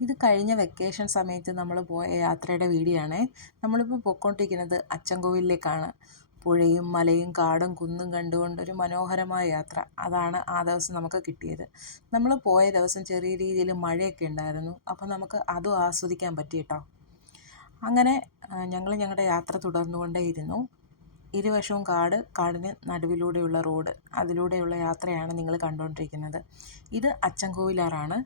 ഇത് കഴിഞ്ഞ വെക്കേഷൻ സമയത്ത് നമ്മൾ പോയ യാത്രയുടെ വീഡിയോ ആണേ. നമ്മളിപ്പോൾ പൊയ്ക്കൊണ്ടിരിക്കുന്നത് അച്ചൻകോവിലേക്കാണ് പുഴയും മലയും കാടും കുന്നും കണ്ടുകൊണ്ട് ഒരു മനോഹരമായ യാത്ര. അതാണ് ആ ദിവസം നമുക്ക് കിട്ടിയത്. നമ്മൾ പോയ ദിവസം ചെറിയ രീതിയിൽ മഴയൊക്കെ ഉണ്ടായിരുന്നു. അപ്പോൾ നമുക്ക് അതും ആസ്വദിക്കാൻ പറ്റി കേട്ടോ. അങ്ങനെ ഞങ്ങൾ ഞങ്ങളുടെ യാത്ര തുടർന്നുകൊണ്ടേയിരുന്നു. ഇരുവശവും കാട് കാടിന് നടുവിലൂടെയുള്ള റോഡ്. അതിലൂടെയുള്ള യാത്രയാണ് നിങ്ങൾ കണ്ടുകൊണ്ടിരിക്കുന്നത് ഇത് അച്ചൻകോവിലാറാണ്.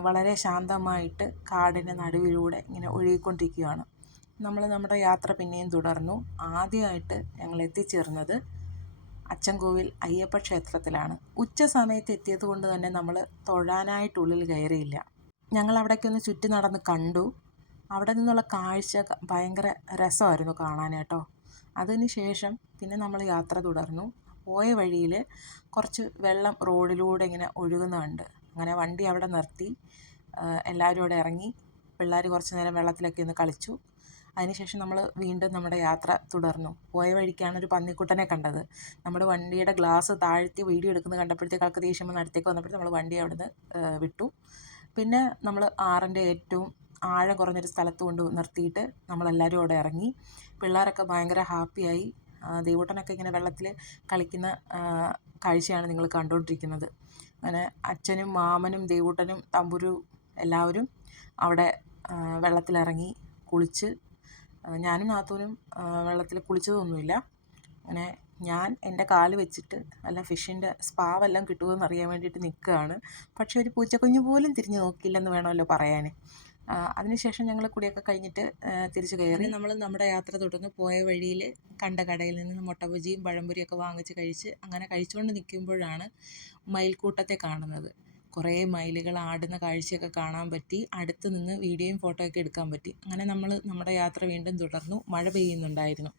വളരെ ശാന്തമായിട്ട് കാടിന്റെ നടുവിലൂടെ ഇങ്ങനെ ഒഴുകിക്കൊണ്ടിരിക്കുകയാണ്. നമ്മൾ നമ്മുടെ യാത്ര പിന്നെയും തുടർന്നു. ആദ്യമായിട്ട് ഞങ്ങൾ എത്തിച്ചേർന്നത് അച്ചൻകോവിൽ അയ്യപ്പ ക്ഷേത്രത്തിലാണ്. ഉച്ച സമയത്ത് എത്തിയത് കൊണ്ട് തന്നെ നമ്മൾ തൊഴാനായിട്ടുള്ളിൽ കയറിയില്ല. ഞങ്ങൾ അവിടേക്കൊന്ന് ചുറ്റി നടന്ന് കണ്ടു. അവിടെ നിന്നുള്ള കാഴ്ച ഭയങ്കര രസമായിരുന്നു കാണാനായിട്ടോ. അതിന് ശേഷം പിന്നെ നമ്മൾ യാത്ര തുടർന്നു. പോയ വഴിയിൽ കുറച്ച് വെള്ളം റോഡിലൂടെ ഇങ്ങനെ ഒഴുകുന്നുണ്ട്. അങ്ങനെ വണ്ടി അവിടെ നിർത്തി. എല്ലാവരും അവിടെ ഇറങ്ങി. പിള്ളേർ കുറച്ച് നേരം വെള്ളത്തിലൊക്കെ ഒന്ന് കളിച്ചു. അതിനുശേഷം നമ്മൾ വീണ്ടും നമ്മുടെ യാത്ര തുടർന്നു. പോയ വഴിക്കാണ് ഒരു പന്നിക്കുട്ടനെ കണ്ടത്. നമ്മുടെ വണ്ടിയുടെ ഗ്ലാസ് താഴ്ത്തി വീഡിയോ എടുക്കുന്നത് കണ്ടപ്പോഴത്തേക്ക് ആൾക്ക് ദേഷ്യം വന്ന് അടുത്തേക്ക് വന്നപ്പോഴത്തേക്ക് നമ്മൾ വണ്ടി അവിടുന്ന് വിട്ടു. പിന്നെ നമ്മൾ ആറിന്റെ ഏറ്റവും ആഴം കുറഞ്ഞൊരു സ്ഥലത്ത് കൊണ്ട് നിർത്തിയിട്ട് നമ്മളെല്ലാവരും അവിടെ ഇറങ്ങി. പിള്ളേരൊക്കെ ഭയങ്കര ഹാപ്പിയായി. ദേവൂട്ടനൊക്കെ ഇങ്ങനെ വെള്ളത്തിൽ കളിക്കുന്ന കാഴ്ചയാണ് നിങ്ങൾ കണ്ടുകൊണ്ടിരിക്കുന്നത്. അങ്ങനെ അച്ഛനും മാമനും ദേവൂട്ടനും തമ്പുരു എല്ലാവരും അവിടെ വെള്ളത്തിലിറങ്ങി കുളിച്ച് ഞാനും നാത്തൂനും വെള്ളത്തിൽ കുളിച്ചതൊന്നുമില്ല. അങ്ങനെ ഞാൻ എന്റെ കാൽ വെച്ചിട്ട് അല്ല ഫിഷിന്റെ സ്പാ വല്ലതും കിട്ടുമോ എന്നറിയാൻ വേണ്ടിയിട്ട് നിൽക്കുകയാണ്. പക്ഷേ ഒരു പൂച്ചക്കുഞ്ഞ് പോലും തിരിഞ്ഞ് നോക്കിയില്ലെന്ന് വേണമല്ലോ പറയാൻ. അതിനുശേഷം ഞങ്ങൾ കുടിയൊക്കെ കഴിഞ്ഞിട്ട് തിരിച്ചു കയറി. നമ്മൾ നമ്മുടെ യാത്ര തുടർന്ന് പോയ വഴിയിൽ കണ്ട കടയിൽ നിന്ന് മുട്ട ബജിയും പഴംപൊരിയൊക്കെ വാങ്ങിച്ച് കഴിച്ച് അങ്ങനെ കഴിച്ചുകൊണ്ട് നിൽക്കുമ്പോഴാണ് മയിൽക്കൂട്ടത്തെ കാണുന്നത്. കുറേ മയിലുകൾ ആടുന്ന കാഴ്ചയൊക്കെ കാണാൻ പറ്റി. അടുത്ത് നിന്ന് വീഡിയോയും ഫോട്ടോയൊക്കെ എടുക്കാൻ പറ്റി. അങ്ങനെ നമ്മൾ നമ്മുടെ യാത്ര വീണ്ടും തുടർന്നു. മഴ പെയ്യുന്നുണ്ടായിരുന്നു.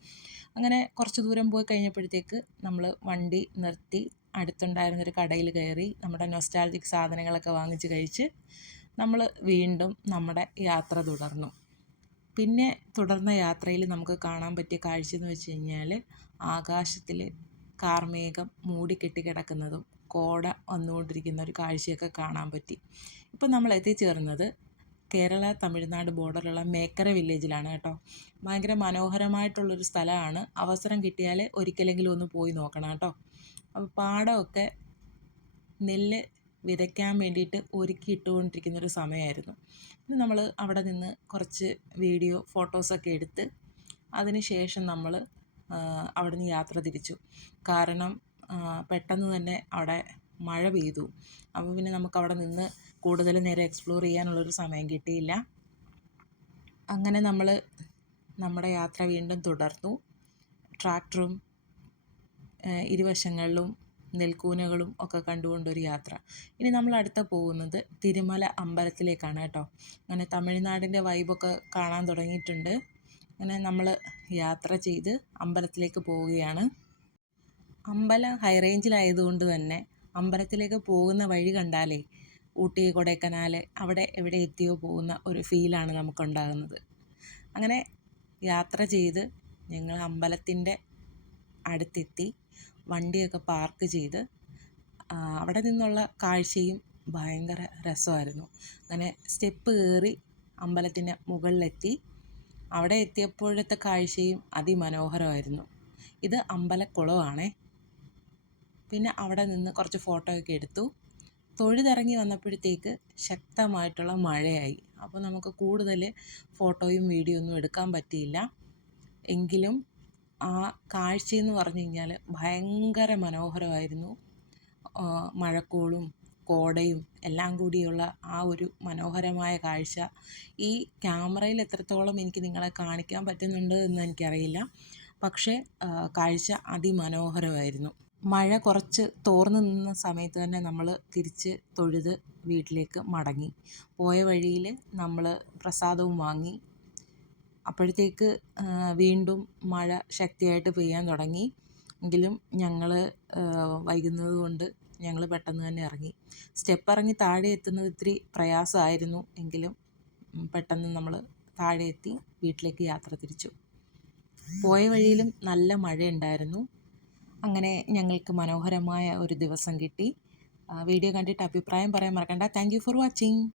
അങ്ങനെ കുറച്ച് ദൂരം പോയി കഴിഞ്ഞപ്പോഴത്തേക്ക് നമ്മൾ വണ്ടി നിർത്തി അടുത്തുണ്ടായിരുന്നൊരു കടയിൽ കയറി നമ്മുടെ നൊസ്റ്റാൾജിക് സാധനങ്ങളൊക്കെ വാങ്ങിച്ച് കഴിച്ച് നമ്മൾ വീണ്ടും നമ്മുടെ യാത്ര തുടർന്നു. പിന്നെ തുടർന്ന യാത്രയിൽ നമുക്ക് കാണാൻ പറ്റിയ കാഴ്ച എന്ന് വെച്ച് കഴിഞ്ഞാൽ ആകാശത്തിൽ കാർമേഘം മൂടിക്കെട്ടി കിടക്കുന്നതും കോട വന്നുകൊണ്ടിരിക്കുന്ന ഒരു കാഴ്ചയൊക്കെ കാണാൻ പറ്റി. ഇപ്പം നമ്മൾ എത്തിച്ചേർന്നത് കേരള തമിഴ്നാട് ബോർഡറിലുള്ള മേക്കര വില്ലേജിലാണ് കേട്ടോ. ഭയങ്കര മനോഹരമായിട്ടുള്ളൊരു സ്ഥലമാണ്. അവസരം കിട്ടിയാൽ ഒരിക്കലെങ്കിലും ഒന്ന് പോയി നോക്കണം കേട്ടോ. അപ്പോൾ പാടമൊക്കെ നെല്ല് വിതയ്ക്കാൻ വേണ്ടിയിട്ട് ഒരുക്കി ഇട്ടുകൊണ്ടിരിക്കുന്ന ഒരു സമയമായിരുന്നു. ഇത് നമ്മൾ അവിടെ നിന്ന് കുറച്ച് വീഡിയോ ഫോട്ടോസൊക്കെ എടുത്ത് അതിന് ശേഷം നമ്മൾ അവിടെ നിന്ന് യാത്ര തിരിച്ചു. കാരണം പെട്ടെന്ന് തന്നെ അവിടെ മഴ പെയ്തു. അപ്പോൾ പിന്നെ നമുക്ക് അവിടെ നിന്ന് കൂടുതൽ നേരം എക്സ്പ്ലോർ ചെയ്യാനുള്ളൊരു സമയം കിട്ടിയില്ല. അങ്ങനെ നമ്മൾ നമ്മുടെ യാത്ര വീണ്ടും തുടർന്നു. ട്രാക്ടറും ഇരുവശങ്ങളിലും നെൽക്കൂനകളും ഒക്കെ കണ്ടുകൊണ്ടൊരു യാത്ര. ഇനി നമ്മൾ അടുത്ത പോകുന്നത് തിരുമല അമ്പലത്തിലേക്കാണ് കേട്ടോ. അങ്ങനെ തമിഴ്നാടിന്റെ വൈബൊക്കെ കാണാൻ തുടങ്ങിയിട്ടുണ്ട്. അങ്ങനെ നമ്മൾ യാത്ര ചെയ്ത് അമ്പലത്തിലേക്ക് പോവുകയാണ്. അമ്പലം ഹൈ റേഞ്ചിലായതുകൊണ്ട് തന്നെ അമ്പലത്തിലേക്ക് പോകുന്ന വഴി കണ്ടാലേ ഊട്ടി കൊടൈക്കനാൽ അവിടെ എവിടെ എത്തിയോ പോകുന്ന ഒരു ഫീലാണ് നമുക്കുണ്ടാകുന്നത്. അങ്ങനെ യാത്ര ചെയ്ത് ഞങ്ങൾ അമ്പലത്തിന്റെ അടുത്തെത്തി. വണ്ടിയൊക്കെ പാർക്ക് ചെയ്ത് അവിടെ നിന്നുള്ള കാഴ്ചയും ഭയങ്കര രസമായിരുന്നു. അങ്ങനെ സ്റ്റെപ്പ് കയറി അമ്പലത്തിന്റെ മുകളിലെത്തി. അവിടെ എത്തിയപ്പോഴത്തെ കാഴ്ചയും അതിമനോഹരമായിരുന്നു. ഇത് അമ്പലക്കുളമാണേ. പിന്നെ അവിടെ നിന്ന് കുറച്ച് ഫോട്ടോയൊക്കെ എടുത്തു. തൊഴുതിറങ്ങി വന്നപ്പോഴത്തേക്ക് ശക്തമായിട്ടുള്ള മഴയായി. അപ്പോൾ നമുക്ക് കൂടുതൽ ഫോട്ടോയും വീഡിയോ ഒന്നും എടുക്കാൻ പറ്റിയില്ല. എങ്കിലും ആ കാഴ്ചയെന്ന് പറഞ്ഞു കഴിഞ്ഞാൽ ഭയങ്കര മനോഹരമായിരുന്നു. മഴക്കോളും കോടയും എല്ലാം കൂടിയുള്ള ആ ഒരു മനോഹരമായ കാഴ്ച. ഈ ക്യാമറയിൽ എത്രത്തോളം എനിക്ക് നിങ്ങളെ കാണിക്കാൻ പറ്റുന്നുണ്ട് എന്ന് എനിക്കറിയില്ല. പക്ഷേ കാഴ്ച അതിമനോഹരമായിരുന്നു. മഴ കുറച്ച് തോർന്നു നിന്ന സമയത്ത് തന്നെ നമ്മൾ തിരിച്ച് തൊഴുത് വീട്ടിലേക്ക് മടങ്ങി. പോയ വഴിയിൽ നമ്മൾ പ്രസാദവും വാങ്ങി. അപ്പോഴത്തേക്ക് വീണ്ടും മഴ ശക്തിയായിട്ട് പെയ്യാൻ തുടങ്ങി. എങ്കിലും ഞങ്ങൾ വൈകുന്നത് കൊണ്ട് ഞങ്ങൾ പെട്ടെന്ന് തന്നെ ഇറങ്ങി. സ്റ്റെപ്പ് ഇറങ്ങി താഴെ എത്തുന്നത് ഇത്തിരി പ്രയാസമായിരുന്നു. എങ്കിലും പെട്ടെന്ന് നമ്മൾ താഴെ എത്തി വീട്ടിലേക്ക് യാത്ര തിരിച്ചു. പോയ വഴിയിലും നല്ല മഴയുണ്ടായിരുന്നു. അങ്ങനെ ഞങ്ങൾക്ക് മനോഹരമായ ഒരു ദിവസം കിട്ടി. വീഡിയോ കണ്ടിട്ട് അഭിപ്രായം പറയാൻ മറക്കണ്ട. Thank you for watching